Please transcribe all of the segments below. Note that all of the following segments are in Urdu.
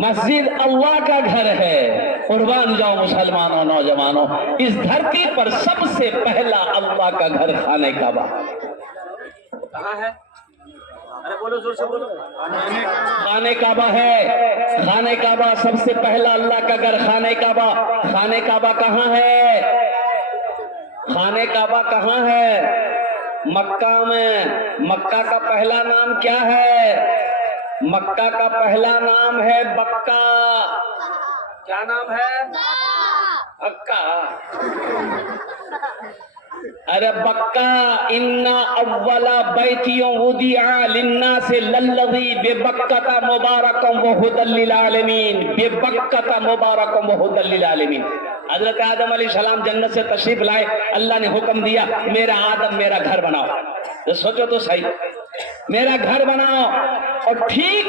مسجد اللہ کا گھر ہے. قربان جاؤ مسلمانوں نوجوانوں، اس دھرتی پر سب سے پہلا اللہ کا گھر خانہ کعبہ کہاں ہے؟ ارے بولو زور سے بولو. خانہ کعبہ ہے. خانہ کعبہ سب سے پہلا اللہ کا گھر خانہ کعبہ. خانہ کعبہ کہاں ہے؟ خانہ کعبہ کہاں ہے؟ مکہ میں. مکہ کا پہلا نام کیا ہے؟ مکہ کا پہلا نام ہے بکہ. کیا نام ہے؟ بکہ. ارے بکہ. ان اول بیت وضع للناس للذی ببکۃ مبارک وہدی للعالمین. ببکۃ مبارک وہدی للعالمین. حضرت آدم علیہ السلام جنت سے تشریف لائے. اللہ نے حکم دیا میرا آدم میرا گھر بناؤ. تو سوچو تو صحیح، میرا گھر بناؤ. اور ٹھیک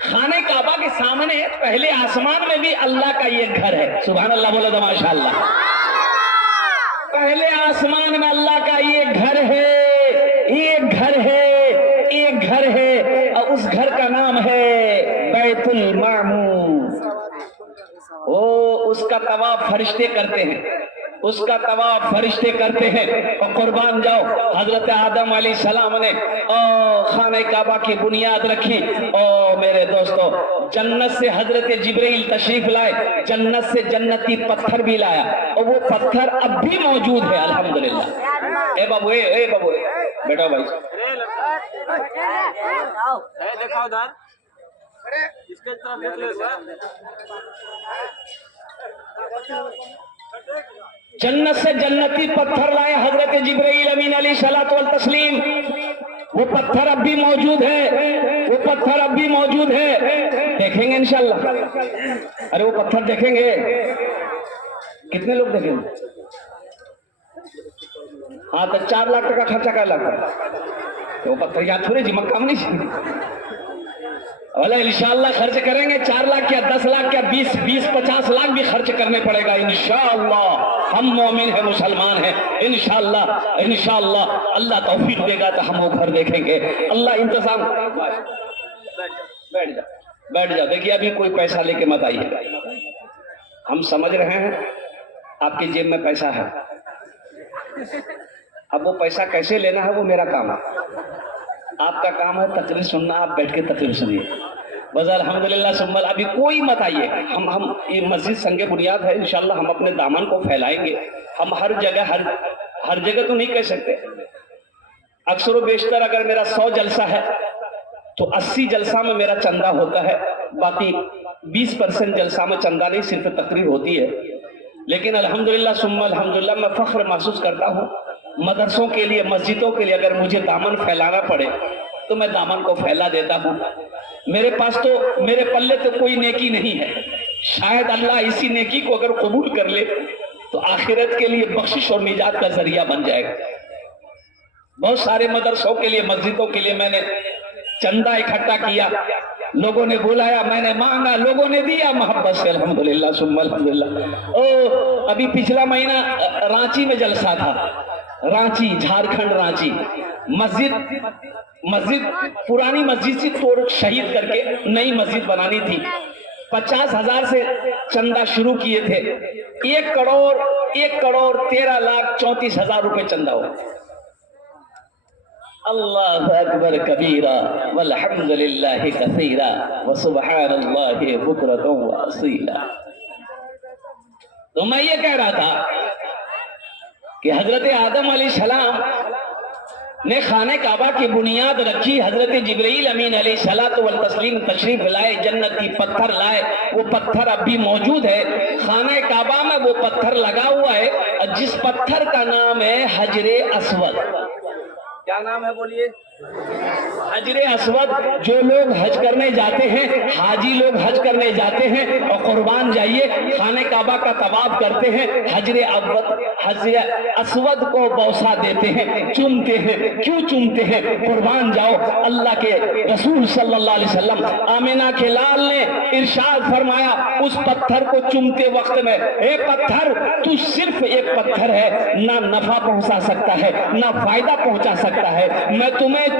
خانہ کعبہ کے سامنے پہلے آسمان میں بھی اللہ کا یہ گھر ہے. سبحان اللہ بولو تو ماشاء اللہ. پہلے آسمان میں اللہ کا یہ گھر ہے. ایک گھر ہے، ایک گھر ہے، اور اس گھر کا نام ہے بیت المعمور. اس کا طواف فرشتے کرتے ہیں، اس کا طواف فرشتے کرتے ہیں. اور قربان جاؤ حضرت آدم علیہ السلام نے خانہ کعبہ کی بنیاد رکھی. میرے دوستو، جنت سے حضرت جبرائیل تشریف لائے. جنت سے جنتی پتھر بھی لایا، اور وہ پتھر اب بھی موجود ہے الحمدللہ. اے بابو اے بابو بیٹا بھائی دیکھا ادھر اس کے طرف دیکھ لے سر. جنت سے جنتی پتھر لائے حضرت جبرائیل امین علیہ الصلوۃ والتسلیم. وہ پتھر اب بھی موجود ہے، وہ پتھر اب بھی موجود ہے. دیکھیں گے انشاءاللہ. ارے وہ پتھر دیکھیں گے. کتنے لوگ دیکھیں گے؟ ہاں تو 4 لاکھ ٹکا خرچہ کر لگا. وہ پتھر یاد تھوڑے جی مکہ میں نہیں. انشاءاللہ خرچ کریں گے. 4 لاکھ کیا 10 لاکھ کیا 20-50 لاکھ بھی خرچ کرنے پڑے گا انشاءاللہ. ہم مومن ہیں، مسلمان ہیں. انشاءاللہ اللہ توفیق دے گا تو ہم وہ گھر دیکھیں گے. اللہ انتظام. بیٹھ جاؤ. دیکھیے ابھی کوئی پیسہ لے کے مت آئیے. ہم سمجھ رہے ہیں آپ کی جیب میں پیسہ ہے. اب وہ پیسہ کیسے لینا ہے وہ میرا کام ہے. آپ کا کام ہے تقریر سننا. آپ بیٹھ کے تقریر سنیے بس. الحمدللہ سمبل. ابھی کوئی مت آئیے. ہم یہ مسجد سنگ بنیاد ہے. انشاءاللہ ہم اپنے دامن کو پھیلائیں گے. ہم ہر جگہ تو نہیں کہہ سکتے. اکثر و بیشتر اگر میرا 100 جلسہ ہے تو 80 جلسہ میں میرا چندہ ہوتا ہے. باقی 20% جلسہ میں چندہ نہیں، صرف تقریر ہوتی ہے. لیکن الحمدللہ ثم الحمدللہ میں فخر محسوس کرتا ہوں مدرسوں کے لیے، مسجدوں کے لیے اگر مجھے دامن پھیلانا پڑے تو میں دامن کو پھیلا دیتا ہوں. میرے پاس تو میرے پلے تو کوئی نیکی نہیں ہے. شاید اللہ اسی نیکی کو اگر قبول کر لے تو آخرت کے لیے بخشش اور نجات کا ذریعہ بن جائے گا. بہت سارے مدرسوں کے لیے، مسجدوں کے لیے میں نے چندہ اکٹھا کیا. لوگوں نے بلایا، میں نے مانگا، لوگوں نے دیا محبت سے. الحمدللہ ثم الحمدللہ. ابھی پچھلا مہینہ رانچی میں جلسہ تھا. رانچی، جھارکھنڈ رانچی. مسجد پرانی مسجد سے توڑ شہید کر کے نئی مسجد بنانی تھی. 50,000 سے چندہ شروع کیے تھے. 1 کروڑ 13,34,000 روپے چندہ ہو. اللہ اکبر کبیرہ والحمدللہ کثیرہ وسبحان اللہ بکرۃ واصیلا. تو میں یہ کہہ رہا تھا کہ حضرت آدم علیہ السلام نے خانہ کعبہ کی بنیاد رکھی. حضرت جبرائیل امین علیہ الصلوۃ والتسلیم تشریف لائے، جنتی پتھر لائے. وہ پتھر اب بھی موجود ہے. خانہ کعبہ میں وہ پتھر لگا ہوا ہے جس پتھر کا نام ہے حجر اسود. کیا نام ہے بولیے؟ حجر اسود. جو لوگ حج کرنے جاتے ہیں، حاجی لوگ حج کرنے جاتے ہیں اور قربان جائیے خانہ کعبہ کا طواف کرتے ہیں، حجر اسود کو بوسہ دیتے ہیں، چومتے ہیں. کیوں چومتے ہیں؟ قربان جاؤ اللہ کے رسول صلی اللہ علیہ وسلم آمینہ کے لال نے ارشاد فرمایا اس پتھر کو چومتے وقت میں، اے پتھر تو صرف ایک پتھر ہے، نہ نفع پہنچا سکتا ہے نہ فائدہ پہنچا سکتا ہے. میں تمہیں